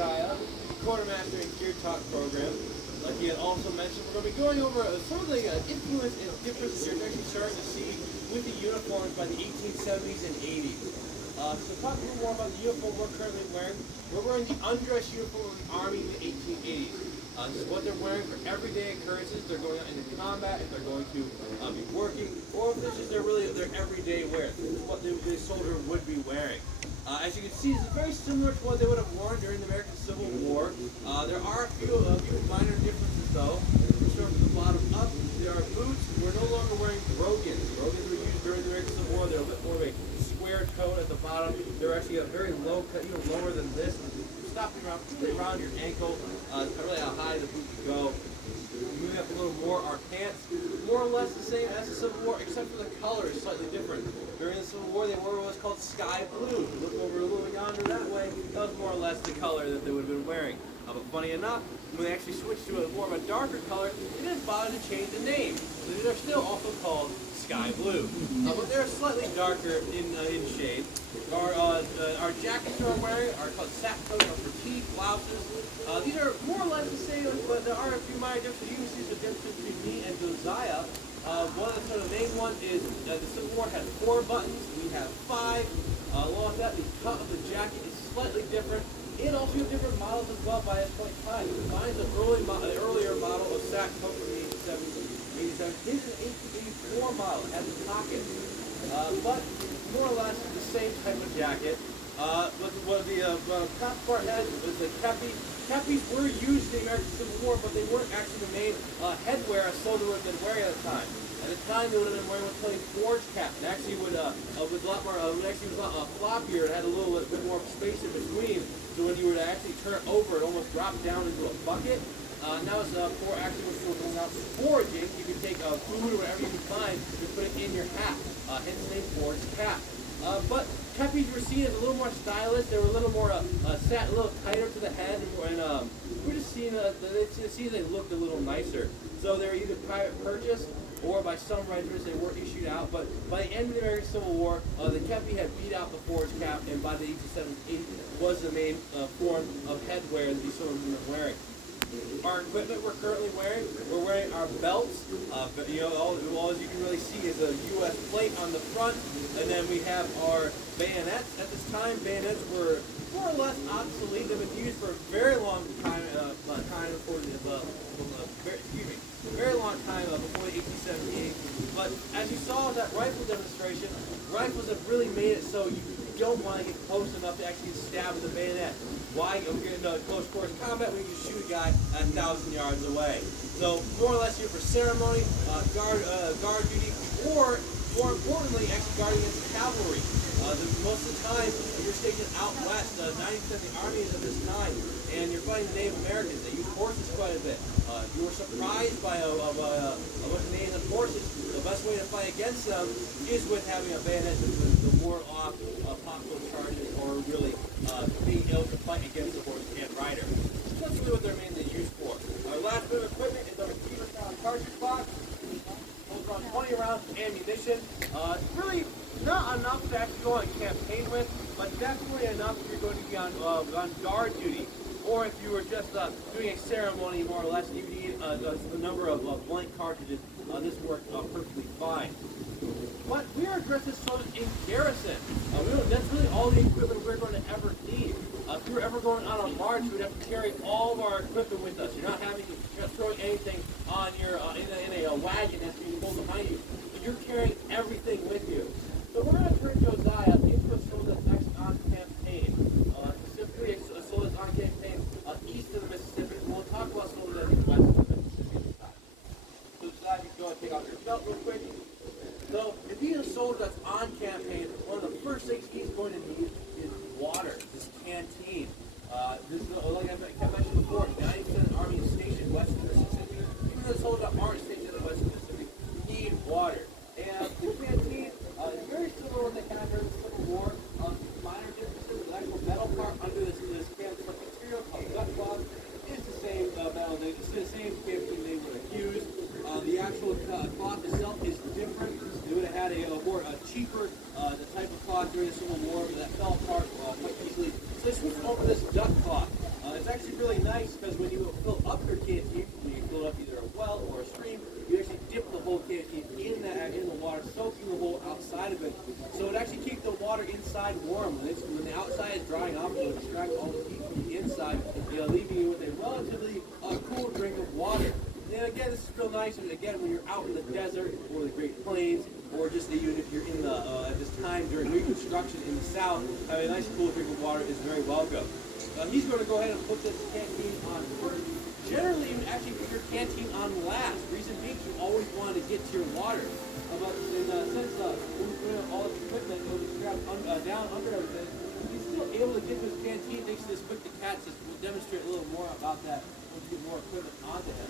Josiah, quartermaster in Gear Talk program. Like he had also mentioned, we're going to be going over some of the influence and differences you're actually starting to see with the uniforms by the 1870s and 80s. So talk a little more about the uniform we're currently wearing. We're wearing the undress uniform of the Army in the 1880s. This is what they're wearing for everyday occurrences. They're going out into combat, if they're going to be working, or if this is their everyday wear. This is what the soldier would be wearing. As you can see, this is very similar to what they would have worn during the American Civil War. There are a few minor differences though. We'll start from the bottom up. There are boots. We're no longer wearing brogans. Brogans were used during the American Civil War. They're a bit more of a square toe at the bottom. They're actually a very low cut, even lower than this. Stopping around your ankle. It's really how high the boot can go. Moving up a little more, our pants, more or less the same as the Civil War, except for the color is slightly different. During the Civil War, they wore what was called sky blue. Look over a little yonder that way, that was more or less the color that they would have been wearing. But funny enough, when they actually switched to a more of a darker color, they didn't bother to change the name. So these are still also called sky blue. But they're slightly darker in shade. Our jackets we're wearing are called sack coats or fatigue blouses. These are more or less the same, but there are a few minor differences. You can see the difference between me and Josiah. One of the sort of main one is the Civil War had 4 buttons. We have 5. Along with that, the cut of the jacket is slightly different. And also you have different models as well by this point in time. Mine's an earlier model of sack coat from the 1870s. This is an 1884 model. It has a pocket. But more or less the same type of jacket. What the top part has was the kepi. Kepis were used in the American Civil War, but they weren't actually the main headwear a soldier would have been wearing at the time. At the time, they would have been wearing what's called a forge cap. It actually would a lot more, actually was a lot floppier. It had a little bit more space in between, so when you were to actually turn it over, it almost dropped down into a bucket. Now it's for actually when going out foraging, you can take food or whatever you can find and put it in your hat. Hence the name forge cap. But kepis were seen as a little more stylish. They were a little more sat a little tighter to the head, and we're just seeing they looked a little nicer. So they were either private purchased or by some regiments they were issued out. But by the end of the American Civil War, the kepi had beat out the forge cap, and by the 1870s, was the main form of headwear that these soldiers were wearing. Our equipment we're currently wearing our belts. All you can really see is a U.S. plate on the front, and then we have our bayonets. At this time, bayonets were more or less obsolete. They've been used for a very long time, before the 1878. But as you saw at that rifle demonstration, rifles have really made it so you don't want to get close enough to actually stab with the bayonet. Why? We're getting into close quarters combat, we can shoot a guy at 1,000 yards away. So more or less here for ceremony, guard duty, or more importantly, actually guarding against cavalry. Most of the time, you're stationed out west, 90% of the army is of this time, and you're fighting the Native Americans. They use horses quite a bit. If you were surprised by a bunch of Native horses, the best way to fight against them is with having a bayonet to ward off possible charges or really being able to fight against the horse and rider. So that's really what they're mainly used for. Our last bit of equipment is our receiver cartridge box. Holds around 20 rounds of ammunition. Really not enough to actually go on a campaign with, but definitely enough if you're going to be on guard duty. Or if you were just doing a ceremony, more or less, you need a number of blank cartridges. This worked perfectly fine. But we are dressed as soldiers in garrison. That's really all the equipment we're going to ever need. If we were ever going on a march, we would have to carry all of our equipment with us. You're not throwing anything on your in a wagon that's being pulled behind you. But you're carrying everything with you. So we're going to turn Josiah into a soldier that's next on campaign. Specifically, a soldier that's on campaign east of the Mississippi. We'll talk about soldiers that are west of the Mississippi. So Josiah, you can go and take off your belt real quick. So if he's a soldier that's on campaign, one of the first things he's going to need is water, this canteen. This is, like I mentioned before, 90% of the Army is stationed west of the Mississippi. Even the soldiers that aren't stationed in the west of the Mississippi need water. And the canteen is very similar to what they had during the Civil War. Minor differences, the actual metal part under this canteen material called gut cloth is the same metal. It's the same canteen they would have used. The actual cloth itself is different. They would have had a cheaper the type of cloth during the Civil War, but that fell apart quite easily. So they switched over to this duck cloth. actually really nice because when you fill up your canteen, when you fill it up either a well or a stream, you actually dip the whole canteen in the water, soaking the whole outside of it. So it actually keeps the water inside warm. When the outside is drying off, it will extract all the heat from the inside, leaving you with a relatively cool drink of water. And again, this is real nice. And again, when you're out in the desert or the Great Plains, or just even if you're in the at this time during Reconstruction in the South, having a nice cool drink of water is very welcome. He's going to go ahead and put this canteen on first. Generally, you actually put your canteen on last. Reason being, you always want to get to your water. But in since when we put all this equipment, it was strapped down under everything, he's still able to get to his canteen thanks to this quick to catch. We'll demonstrate a little more about that once we get more equipment onto him.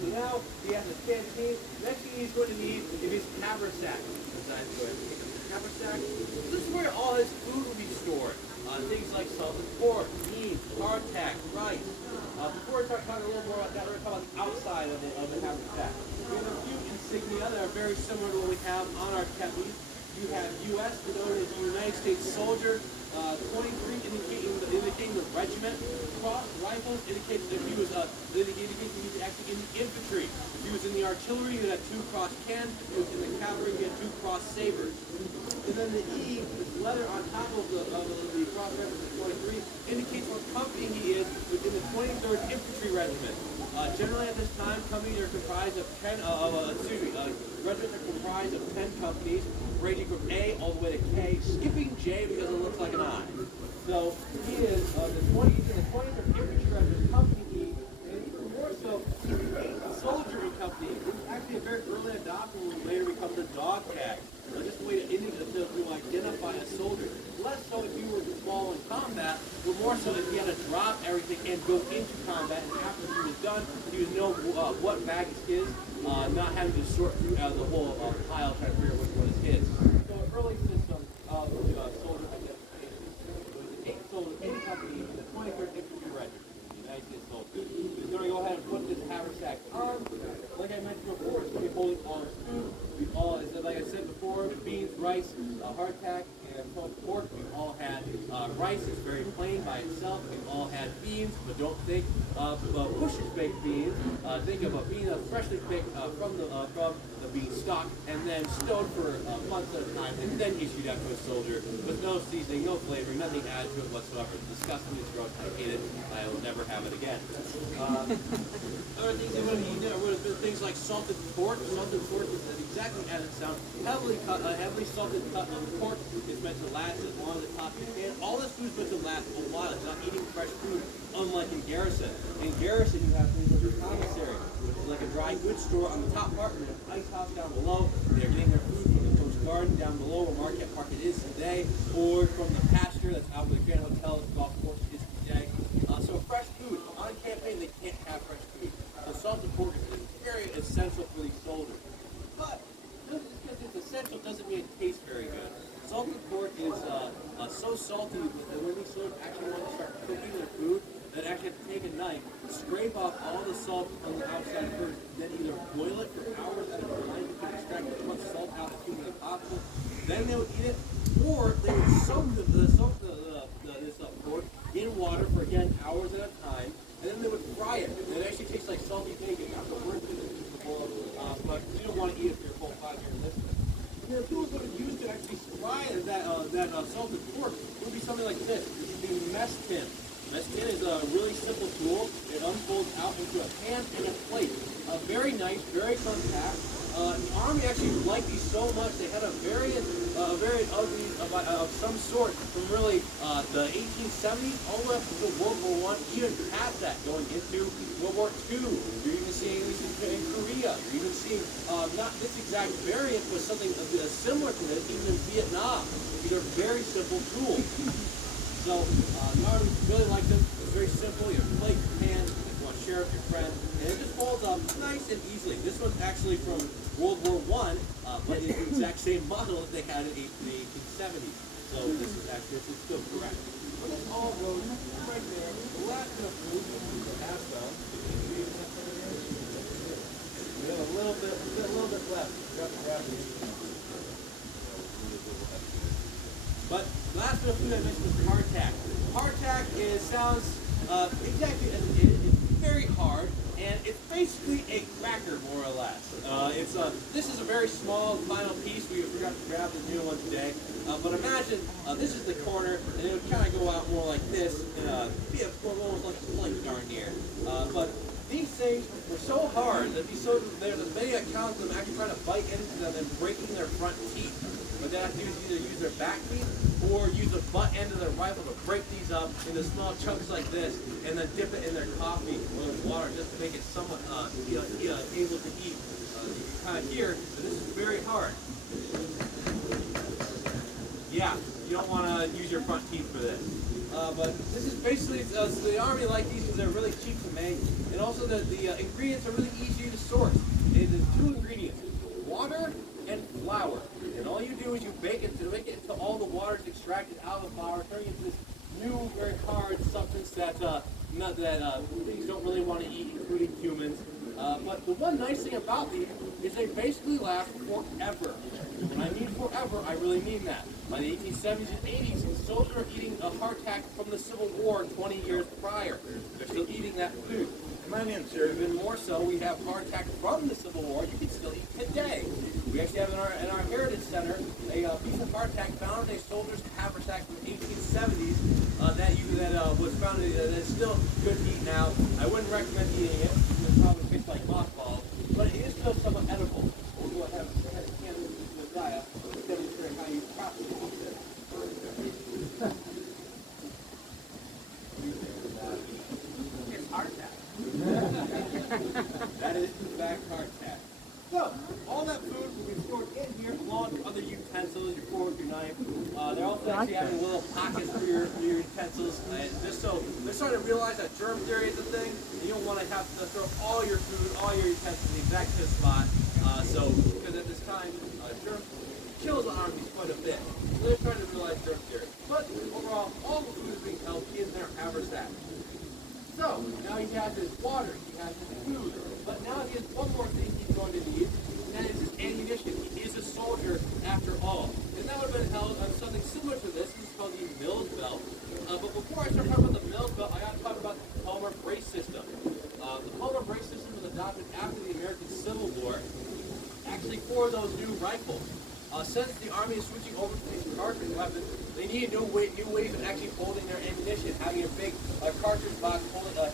So now he has his canteen. Next thing he's going to need is his haversack. Haversack. This is where all his food will be stored. Things like salted pork, beans, hardtack, rice. Before we start talking a little more about that, we're going to talk about the outside of the haversack. We have a few insignia that are very similar to what we have on our kepis. You have U.S., denoted as United States Soldier, 23 indicating the regiment. Cross rifles indicates that he was indicates he was actually in the infantry. If he was in the artillery, he had 2 cross cannons. If he was in the cavalry, he had 2 cross sabers. And then the E, this letter on top of the cross reference of 23, indicates what company he is within the 23rd Infantry Regiment. Generally at this time, companies are comprised of regiments are comprised of 10 companies, ranging from A all the way to K, skipping J because it looks like an I. So he is the 23rd Infantry Regiment Company E, and even more so, Soldier Company. It's actually a very early adopter when later becomes a dog tag. Just a way to identify a soldier. Less so if you were small in combat, but more so if he had to drop everything and go into combat, and after he was done, he would know what bag is his, not having to sort through the whole pile trying to figure out which one is his. So an early system of soldier identification was the 8th soldier in company in the 23rd Infantry Regiment, the United States Soldier. He's going to go ahead and put this haversack on. Like I mentioned before, it's going to be holding all his food. Like I said before, beans, rice, hardtack, and pulled pork. We've all had rice. It's very plain by itself. We've all had beans, but don't think of Bush's baked beans. Think of a bean that's freshly picked from the bean stalk and then stowed for months at a time and then issued out to a soldier with no seasoning, no flavoring, nothing added to it whatsoever. It's disgusting. It's gross. I hate it. I will never have it again. Other things they would have eaten would have been things like salted pork. Salted pork is exactly as it sounds. Heavily salted cut of pork is meant to last as long as it possibly can. All this food is meant to last a while. It's not eating fresh food, unlike in garrison. In garrison, you have things like a commissary, which is like a dry goods store on the top part, and an ice house down below. They're getting their food from the Coast Guard down below where Marquette Market is today, or from the pasture that's out where the Grand Hotel, the golf course is today. So fresh food. On campaign, they can't have fresh food. So salted pork is very essential for these soldiers. But just because it's essential doesn't mean it tastes very good. Salted pork is so salty that when these soldiers actually want to start cooking their food, they actually have to take a knife, scrape off all the salt on the outside first, then either boil it for hours at a time to extract as much salt out as humanly possible. Then they would eat it, or they would soak this pork in water for again hours at a time, and then they would fry it. And it actually tastes like salty bacon. You have to burn through the bowl, but you don't want to eat it for your whole 5 years listening. And the tools that are used to actually fry that salted pork would be something like this. This would be a mess tin. Mess tin is a really simple tool. It unfolds out into a pan and a plate. Very nice, very compact. The Army actually liked these so much they had a variant of these of some sort from really the 1870s all the way up to World War I, even past that, going into World War II. You're even seeing these in Korea. You're even seeing not this exact variant, but something similar to this even in Vietnam. These are very simple tools. So the Army really liked them. It's very simple. You have a plate, your pan, you want to share with your friend, and it just folds up nice and easily. This one's actually from World War I, but it's the exact same model that they had in the 1870s. So this is still correct. But this all goes right there. The last bit of food we have some. We have a little bit left. But the last bit of food I mentioned was hardtack. Hardtack sounds Exactly as it is. It's very hard, and it's basically a cracker, more or less. This is a very small final piece. We forgot to grab the new one today. But imagine this is the corner, and it would kind of go out more like this, and be almost like a plank darn near. But these things were so hard that there's many accounts of them actually trying to bite into them and breaking their front teeth. What they have to do is either use their back teeth or use the butt end of their rifle to break these up into small chunks like this, and then dip it in their coffee or their water just to make it somewhat able to eat. You can kind of hear that this is very hard. Yeah, you don't want to use your front teeth for this. But this is basically, so the Army like these because they're really cheap to make, and also the ingredients are really easy to source. It is two ingredients, water and flour. And all you do is you bake it to make it until all the water is extracted out of the flour, turning it into this new, very hard substance that things don't really want to eat, including humans. But the one nice thing about these is they basically last forever. When I mean forever, I really mean that. By the 1870s and 80s, soldiers are eating a hardtack from the Civil War 20 years prior. They're still eating that food. Even more so, we have hardtack from the Civil War you can still eat today. We actually have in our Heritage Center a piece of hardtack found in a soldier's haversack from the 1870s that was found that is still good to eat now. I wouldn't recommend eating it. It probably tastes like mothballs, but it is still somewhat edible. We'll go ahead and hand this to Messiah to demonstrate how you properly eat this. It's hardtack. That is in fact hardtack. So, all that food will be stored in here along with other utensils, your fork, your knife. They're also actually having little pockets for your utensils. And just so they're starting to realize that germ theory is a thing, and you don't want to have to throw all your food, all your utensils in the exact same spot. Because at this time, germ kills the armies quite a bit. So they're trying to realize germ theory. But overall, all the food is being held in their haversack. So, now he has his water, he has his food, but now he has one more thing he's going to need, and that is his ammunition. He is a soldier after all. And that would have been held on something similar to this. This is called the Mills belt. But before I start talking about the Mills belt, I got to talk about the Palmer brace system. The Palmer brace system was adopted after the American Civil War, actually for those new rifles. Since the Army is switching over to these cartridge weapons, they need new ways of actually holding their ammunition. Having a big cartridge box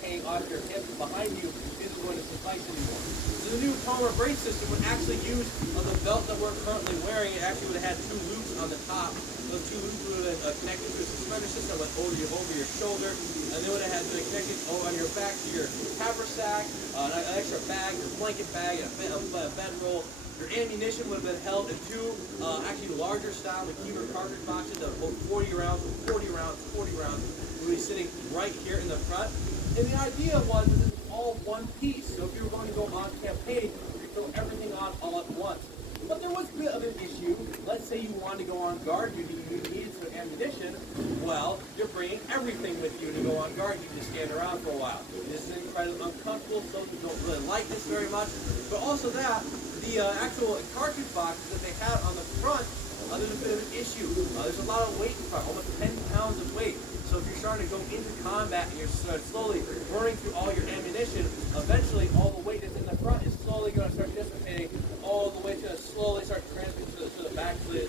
hanging off your hip behind you isn't going to suffice anymore. So the new Palmer brace system would actually use the belt that we're currently wearing. It actually would have had two loops on the top. Those two loops would have been connected to a suspender system that went over your shoulder, and they would have had been connected on your back to your haversack, an extra bag, your blanket bag, and a bedroll. Your ammunition would have been held in two actually larger style McKeever cartridge boxes that hold 40 rounds, 40 rounds, 40 rounds. Would be sitting right here in the front. And the idea was that it was all one piece. So if you were going to go on campaign, you could throw everything on all at once. But there was a bit of an issue. Let's say you wanted to go on guard duty, you needed some ammunition. Well, you're bringing everything with you to go on guard. You can just stand around for a while. This is incredibly uncomfortable. Some people don't really like this very much. But also that, the actual cartridge boxes that they had on the front, there's a bit of an issue. There's a lot of weight in front, almost 10 pounds of weight. So if you're starting to go into combat and you're slowly burning through all your ammunition, eventually all the weight that's in the front is slowly going to start dissipating. All the weight's going to slowly start transferring to the back. So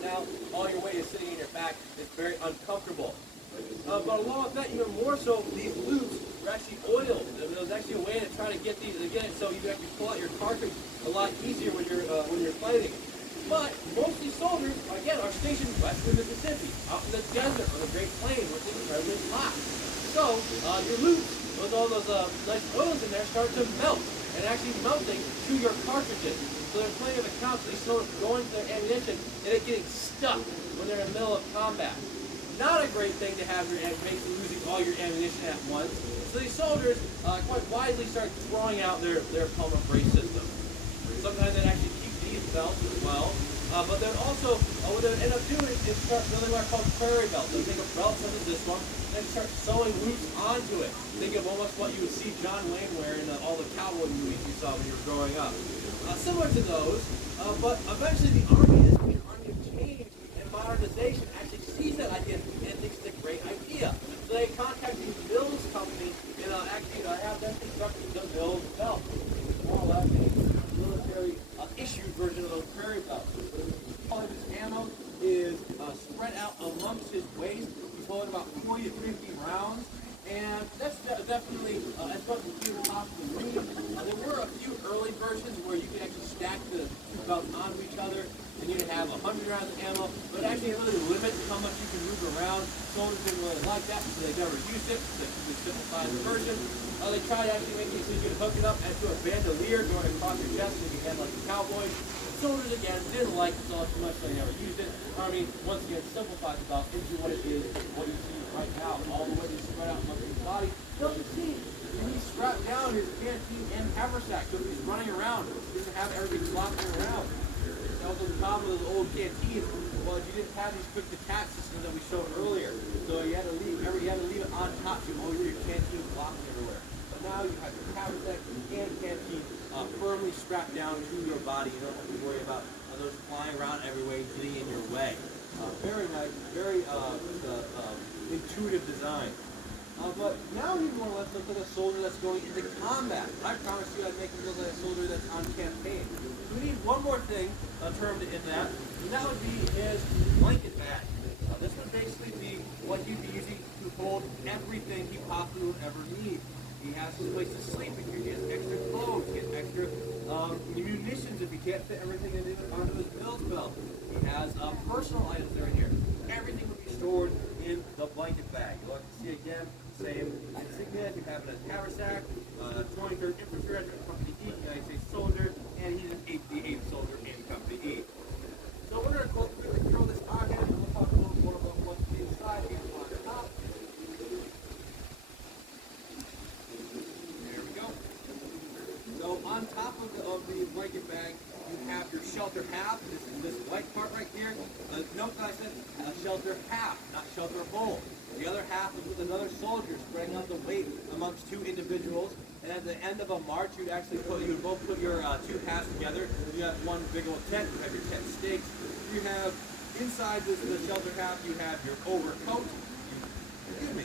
now all your weight is sitting in your back. It's very uncomfortable. But along with that, even more so, these loops were actually oiled. There was actually a way to try to get these again, so you can actually pull out your cartridge a lot easier when you're fighting. But most of these soldiers, again, are stationed west of Mississippi, out in the desert on the Great Plains, which is incredibly hot. So your loops, with all those nice oils in there, start to melt and actually melting to your cartridges. So there's plenty of accounts of these soldiers going to their ammunition and it getting stuck when they're in the middle of combat. Not a great thing to have your basically losing all your ammunition at once. So these soldiers quite wisely start throwing out their Palmer brace system. Sometimes they actually keep these belts as well. But then also, what they end up doing is start building what are called prairie belts. They take a belt such as this one and start sewing loops onto it. Think of almost what you would see John Wayne wear in all the cowboy movies you saw when you were growing up. Similar to those, but eventually the Army of change and modernization actually sees that idea and thinks it's a great idea. So they contact these Mills the Mills belt. It's more or less a military issued version of those prairie belts. All of his ammo is spread out amongst his waist. He's holding about 40 to 50 rounds. And that's definitely as much as you possibly need. There were a few early versions where you could actually stack the two belts onto each other, and you could have 100 rounds of ammo, but actually it really limits how much you can move around. Soldiers didn't really like that, so they never used it. They simplified the version. They tried actually making it so you could hook it up into a bandolier going across your chest, so you had like the cowboys. Soldiers again didn't like it so much, so they never used it. Army once again simplified the belt into what it is, what you see right now, all the way to spread out among his body. You'll see, he's strapped down his canteen and haversack, so he's running around. He doesn't have everything flopping around. That was the problem with those old canteens. Well, you didn't have these quick detach systems that we showed earlier, so you had to leave it on top. You always your canteen flopping everywhere. But now you have your haversack and canteen firmly strapped down to your body. You don't have to worry about those flying around everywhere, getting in your way. Very nice, very intuitive design. But now he more or less looks like a soldier that's going into combat. I promise you I'd make him look like a soldier that's on campaign. We need one more thing termed in that, and that would be his blanket bag. This would basically be what he'd be using to hold everything he possibly would ever need. He has a place to sleep in here. He has extra clothes. He has extra munitions if he can't fit everything onto his Mills belt. He has personal items that are in here. Everything would be stored in the blanket bag. You'll have to see again, same insignia. You have it as haversack, 23rd Infantry Regiment, Company E, United States soldier, and he's an 8th soldier in Company E. So we're going to quickly throw this on him, and we'll talk a little more about what's inside and on top. There we go. So on top of the blanket bag, you have your shelter half. This white part right here. Note that I said shelter half, not shelter whole. The other half is with another soldier, spreading out the weight amongst two individuals. And at the end of a march, you would both put your two halves together. You have one big old tent. You have your tent stakes. You have inside the shelter half. You have your overcoat.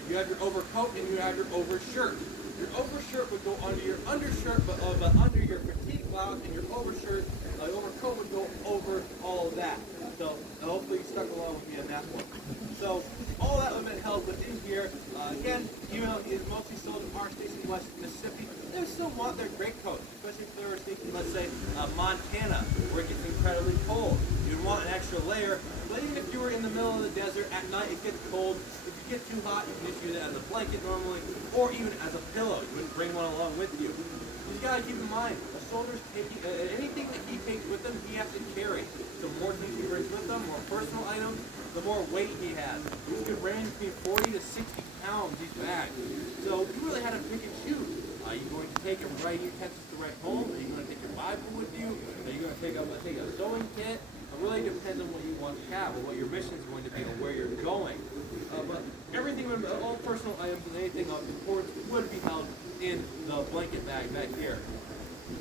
You have your overcoat and you have your overshirt. Your overshirt would go under your undershirt, but under your fatigue blouse, and your overshirt, overcoat would go over all of that. So hopefully you stuck along with me on that one. So all that would have been held within here. Again, even though most of these soldiers are stationed in West Mississippi, they would still want their greatcoats, especially if they were stationed, let's say, Montana, where it gets incredibly cold. You'd want an extra layer. But even if you were in the middle of the desert at night, it gets cold. If you get too hot, you can just use it as a blanket normally, or even as a pillow. You wouldn't bring one along with you. You just gotta keep in mind, a soldier's taking anything that he takes with him, he has to carry. The more things he brings with him, more personal items, the more weight he has. These could range between 40 to 60 pounds each bag. So you really had to pick and choose. Are you going to take your writing utensils to write home? Are you going to take your Bible with you? Are you going to take a sewing kit? It really depends on what you want to have, or what your mission is going to be, or where you're going. But everything, all personal items and anything of importance would be held in the blanket bag back here.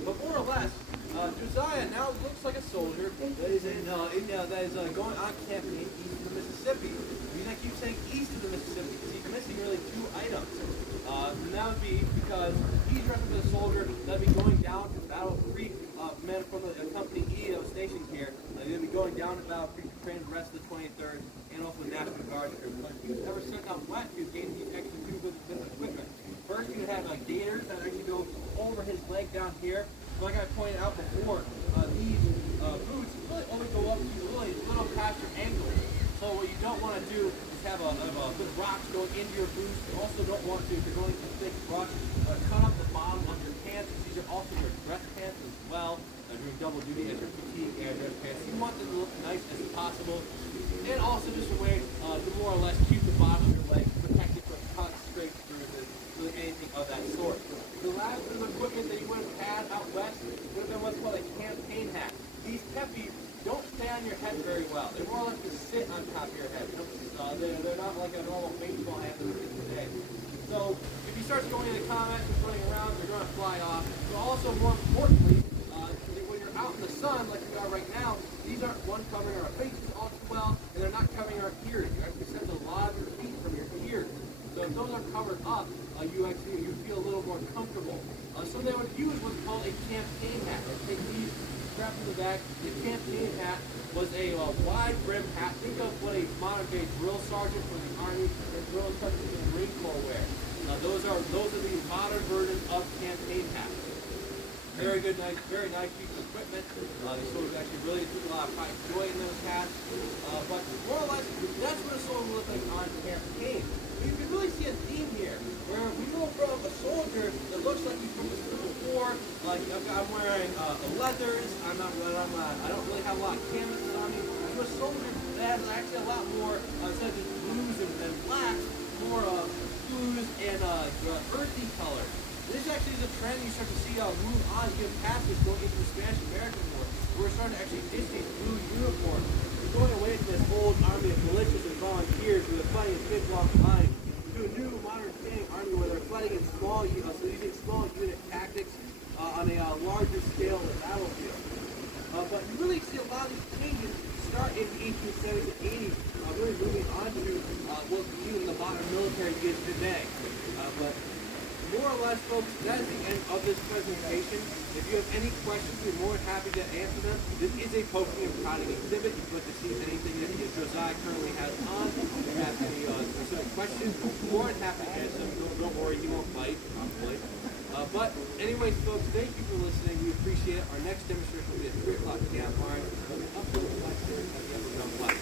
But more or less, Josiah now looks like a soldier that is going on campaign east of the Mississippi. The reason I keep saying east of the Mississippi because he's missing really two items. And that would be because he's dressed as a soldier that would be going down to Battle Creek. Men from the Company E that was stationed here. They'll be going down to Battle Creek to train the rest of the 23rd and also the National Guard. If he was ever sent out west, he was gaining these extra two bits of equipment. First, you would have gaiters that actually go over his leg down here. Like I pointed out before, these boots really only go up to really little past your ankles. So what you don't want to do is have good rocks going into your boots. You also don't want to, if you're going to thick brush, cut up the bottom of your pants. These are also your dress pants as well. Doing double duty as your fatigue and dress pants. You want them to look nice as possible. And also just a way to more or less keep the bottom of your leg protected from cuts, scrapes, bruises, really anything of that sort. The last bit of equipment that you would have had out west would have been what's called a campaign hat. These teppies don't stay on your head very well. They more or less just sit on top of your head. They're not like a normal baseball hat that we get today. So if you start going into combat and running around, they're going to fly off. But also, more importantly, when you're out in the sun, like we are right now, these aren't covering our faces all too well, and they're not covering our ears. You actually send a lot of heat from your ears. So So if those are covered up, you feel a little more comfortable. So they would use what's called a campaign hat. They take these, strap in the back. The campaign hat was a wide brim hat. Think of what a modern day drill sergeant from the Army and drill sergeant in the Marine Corps wear. Those are the modern version of campaign hats. Very good, very nice piece of equipment. The soldiers actually really took a lot of pride and joy in those hats. But more or less, that's what a soldier would look like on campaign. You can really see a theme here, where we go from a soldier that looks like he's from the Civil War, like I'm wearing leathers, I don't really have a lot of canvases on me, to a soldier that has actually a lot more, instead of just blues and blacks, more blues and earthy colors. This actually is a trend you start to see move on even past this going into the Spanish-American War. We're starting to actually ditch these blue uniforms. We're going away from this old army of militias and volunteers who are fighting in big block lines to a new modern standing army where they're fighting in small units, so using small unit tactics on a larger scale of the battlefield. But you really see a lot of these changes start in the 1870s and 80s, really moving on to what we see in the modern military is today. But more or less, folks, that is the end of this presentation. If you have any questions, we're more than happy to answer them. This is a poking and prodding exhibit. If you'd like to see anything that Josiah currently has on, if you have any specific questions, more than happy to answer them. Don't worry, he won't bite, probably. But anyways, folks, thank you for listening. We appreciate it. Our next demonstration will be at 3 o'clock campfire. We'll be up to the lecture at the Underground Black.